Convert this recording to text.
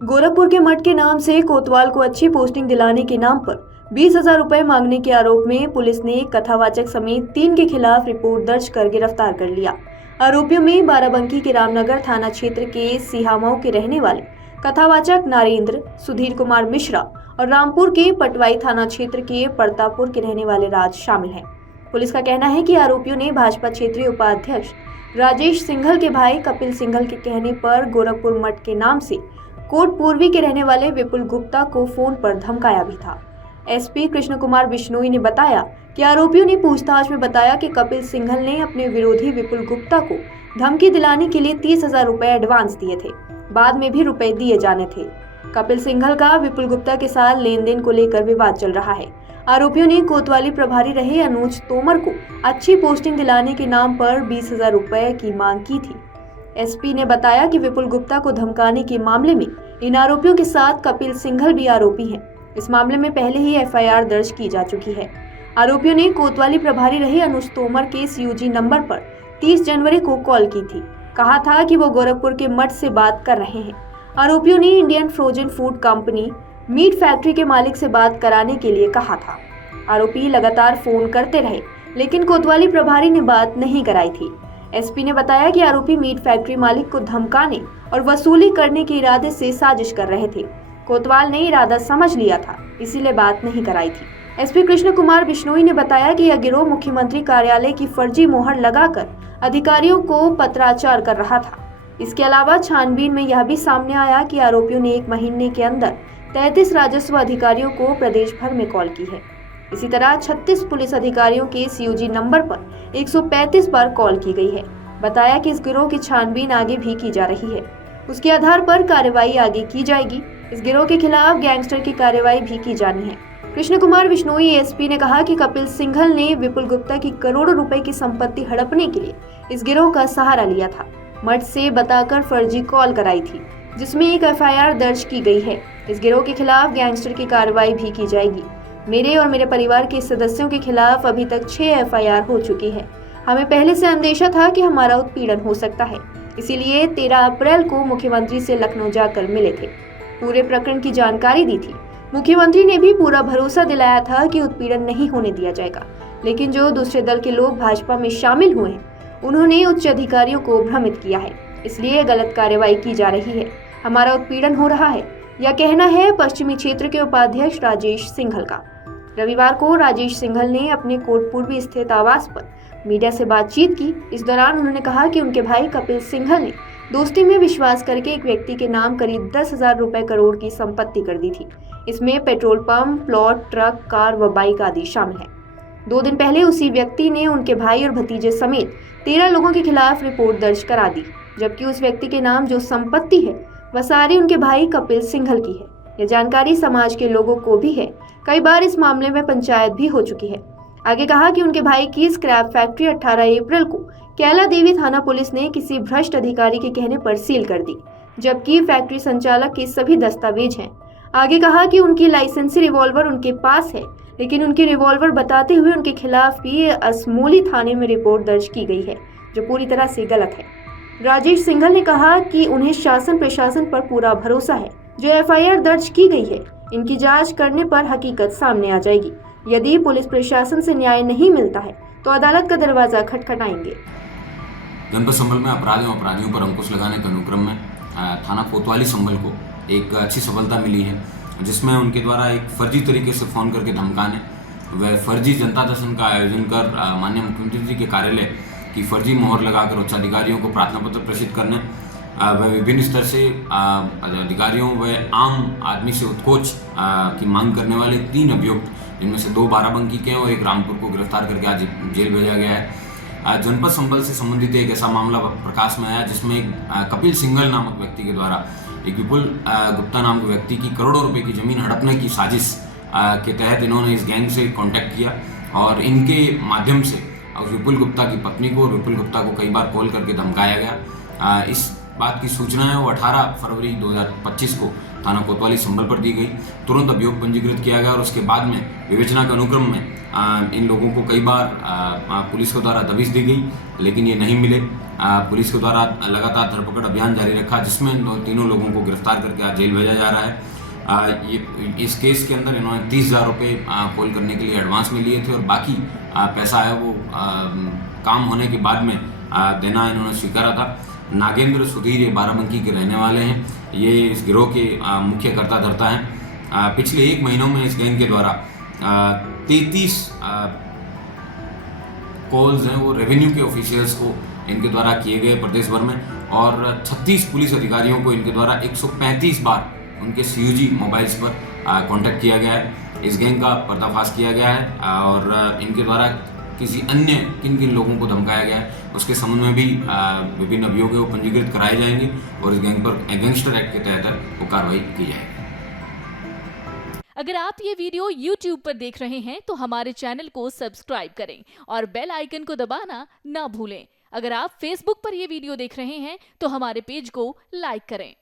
गोरखपुर के मठ के नाम से कोतवाल को अच्छी पोस्टिंग दिलाने के नाम पर 20,000 रुपए मांगने के आरोप में पुलिस ने कथावाचक समेत 3 के खिलाफ रिपोर्ट दर्ज कर गिरफ्तार कर लिया। आरोपियों में बाराबंकी के रामनगर थाना क्षेत्र के सिहामाऊ के रहने वाले कथावाचक नरेंद्र, सुधीर कुमार मिश्रा और रामपुर के पटवाई थाना क्षेत्र के परतापुर के रहने वाले राज शामिल हैं। पुलिस का कहना है कि आरोपियों ने भाजपा क्षेत्रीय उपाध्यक्ष राजेश सिंघल के भाई कपिल सिंघल के कहने पर गोरखपुर मठ के नाम से कोट पूर्वी के रहने वाले विपुल गुप्ता को फोन पर धमकाया भी था। एसपी कृष्ण कुमार बिश्नोई ने बताया कि आरोपियों ने पूछताछ में बताया कि कपिल सिंघल ने अपने विरोधी विपुल गुप्ता को धमकी दिलाने के लिए 30,000 रुपए एडवांस दिए थे। बाद में भी रुपए दिए जाने थे। कपिल सिंघल का विपुल गुप्ता के साथ लेन देन को लेकर विवाद चल रहा है। आरोपियों ने कोतवाली प्रभारी रहे अनुज तोमर को अच्छी पोस्टिंग दिलाने के नाम पर 20,000 रुपए की मांग की थी। एसपी ने बताया कि विपुल गुप्ता को धमकाने के मामले में इन आरोपियों के साथ कपिल सिंघल भी आरोपी हैं। इस मामले में पहले ही एफआईआर दर्ज की जा चुकी है। आरोपियों ने कोतवाली प्रभारी रहे अनुज तोमर के सीयूजी नंबर पर 30 जनवरी को कॉल की थी। कहा था कि वो गोरखपुर के मठ से बात कर रहे हैं। आरोपियों ने Indian frozen food company meat factory के मालिक से बात कराने के लिए कहा था। आरोपी लगातार फोन करते रहे, लेकिन कोतवाली प्रभारी ने बात नहीं कराई थी। एसपी ने बताया कि आरोपी मीट फैक्ट्री मालिक को धमकाने और वसूली करने के इरादे से साजिश कर रहे थे। कोतवाल ने इरादा समझ लिया था, इसीलिए बात नहीं कराई थी। एसपी कृष्ण कुमार बिश्नोई ने बताया कि यह गिरोह मुख्यमंत्री कार्यालय की फर्जी मोहर लगाकर अधिकारियों को पत्राचार कर रहा था। इसके अलावा छानबीन में यह भी सामने आया कि आरोपियों ने 1 महीने के अंदर 33 राजस्व अधिकारियों को प्रदेश भर में कॉल की है। इसी तरह 36 पुलिस अधिकारियों के सीयूजी नंबर पर 135 बार कॉल की गई है। बताया कि इस गिरोह की छानबीन आगे भी की जा रही है। उसके आधार पर कार्रवाई आगे की जाएगी। इस गिरोह के खिलाफ गैंगस्टर की कार्रवाई भी की जानी है। कृष्ण कुमार बिश्नोई एसपी ने कहा कि कपिल सिंघल ने विपुल गुप्ता की करोड़ों रुपए की संपत्ति हड़पने के लिए इस गिरोह का सहारा लिया था। मठ से बताकर फर्जी कॉल कराई थी, जिसमें एक एफआईआर दर्ज की गई है। इस गिरोह के खिलाफ गैंगस्टर की कार्रवाई भी की जाएगी। मेरे और मेरे परिवार के सदस्यों के खिलाफ अभी तक 6 एफआईआर हो चुकी है। हमें पहले से अंदेशा था कि हमारा उत्पीड़न हो सकता है, इसीलिए 13 अप्रैल को मुख्यमंत्री से लखनऊ जाकर मिले थे। पूरे प्रकरण की जानकारी दी थी। मुख्यमंत्री ने भी पूरा भरोसा दिलाया था कि उत्पीड़न नहीं होने दिया जाएगा, लेकिन जो दूसरे दल के लोग भाजपा में शामिल हुए हैं, उन्होंने उच्च अधिकारियों को भ्रमित किया है, इसलिए गलत कार्रवाई की जा रही है। हमारा उत्पीड़न हो रहा है, यह कहना है पश्चिमी क्षेत्र के उपाध्यक्ष राजेश सिंघल का। रविवार को राजेश सिंघल ने अपने कोट पूर्वी स्थित आवास पर मीडिया से बातचीत की। इस दौरान उन्होंने कहा कि उनके भाई कपिल सिंघल ने दोस्ती में विश्वास करके एक व्यक्ति के नाम करीब 10,000 रुपए करोड़ की संपत्ति कर दी थी। इसमें petrol pump, plot, truck, car व बाइक आदि शामिल है। 2 दिन पहले उसी व्यक्ति ने उनके भाई और भतीजे समेत 13 लोगों के खिलाफ रिपोर्ट दर्ज करा दी, जबकि उस व्यक्ति के नाम जो संपत्ति है वह सारी उनके भाई कपिल सिंघल की है। यह जानकारी समाज के लोगों को भी है। कई बार इस मामले में पंचायत भी हो चुकी है। आगे कहा कि उनके भाई की स्क्रैप फैक्ट्री 18 अप्रैल को कैला देवी थाना पुलिस ने किसी भ्रष्ट अधिकारी के कहने पर सील कर दी, जबकि फैक्ट्री संचालक के सभी दस्तावेज हैं। आगे कहा कि उनकी लाइसेंसी रिवॉल्वर उनके पास है, लेकिन उनकी रिवॉल्वर बताते हुए उनके खिलाफ भी असमोली थाने में रिपोर्ट दर्ज की गई है, जो पूरी तरह से गलत है। राजेश सिंघल ने कहा कि उन्हें शासन प्रशासन पर पूरा भरोसा है। जो एफआईआर दर्ज की गई है, इनकी जांच करने पर हकीकत सामने आ जाएगी। यदि पुलिस प्रशासन से न्याय नहीं मिलता है तो अदालत का दरवाजा खटखटाएंगे। जनपद संभल में अपराधियों पर अंकुश लगाने के अनुक्रम में थाना कोतवाली संभल को एक अच्छी सफलता मिली है, जिसमें उनके द्वारा एक फर्जी तरीके से फोन करके धमकाने व फर्जी जनता दर्शन का आयोजन कर माननीय मुख्यमंत्री जी के कार्यालय की फर्जी मोहर लगाकर उच्च अधिकारियों को प्रार्थना पत्र प्रेषित करने व विभिन्न स्तर से अधिकारियों व आम आदमी से उत्कोच की मांग करने वाले 3 अभियुक्त, जिनमें से 2 बाराबंकी के और 1 रामपुर को गिरफ्तार करके आज जेल भेजा गया है। जनपद संभल से संबंधित एक ऐसा मामला प्रकाश में आया, जिसमें एक कपिल सिंघल नामक व्यक्ति के द्वारा एक विपुल गुप्ता नाम के व्यक्ति की करोड़ों रुपए की जमीन हड़पने की साजिश के तहत इन्होंने इस गैंग से कांटेक्ट किया और इनके माध्यम से विपुल गुप्ता की पत्नी को और विपुल गुप्ता को कई बार कॉल करके धमकाया गया। इस बात की सूचना है वो 18 फरवरी 2025 को थाना कोतवाली संभल पर दी गई। तुरंत अभियोग पंजीकृत किया गया और उसके बाद में विवेचना के अनुक्रम में इन लोगों को कई बार पुलिस के द्वारा दबिश दी गई, लेकिन ये नहीं मिले। पुलिस के द्वारा लगातार धरपकड़ अभियान जारी रखा, जिसमें तीनों लोगों को गिरफ्तार करके आज जेल भेजा जा रहा है। इस केस के अंदर इन्होंने 30,000 रुपये कॉल करने के लिए एडवांस में लिए थे और बाकी पैसा है वो काम होने के बाद में देना इन्होंने स्वीकारा था। नागेंद्र सुधीर ये बाराबंकी के रहने वाले हैं। ये इस गिरोह के मुख्य कर्ता धर्ता हैं। पिछले 1 महीनों में इस गैंग के द्वारा 33 कॉल्स हैं वो रेवेन्यू के ऑफिशियल्स को इनके द्वारा किए गए प्रदेश भर में, और 36 पुलिस अधिकारियों को इनके द्वारा 135 बार उनके सीयूजी मोबाइल्स पर कांटेक्ट किया गया है। इस गैंग का पर्दाफाश किया गया है और इनके द्वारा किसी अन्य किन किन लोगों को धमकाया गया है उसके संबंध में भी विभिन्न अभियोग वो पंजीकृत कराए जाएंगे और इस गैंग पर गैंगस्टर एक्ट के तहत वो कार्रवाई की जाएगी। अगर आप ये वीडियो YouTube पर देख रहे हैं तो हमारे चैनल को सब्सक्राइब करें और बेल आइकन को दबाना ना भूलें। अगर आप Facebook पर ये वीडियो देख रहे हैं तो हमारे पेज को लाइक करें।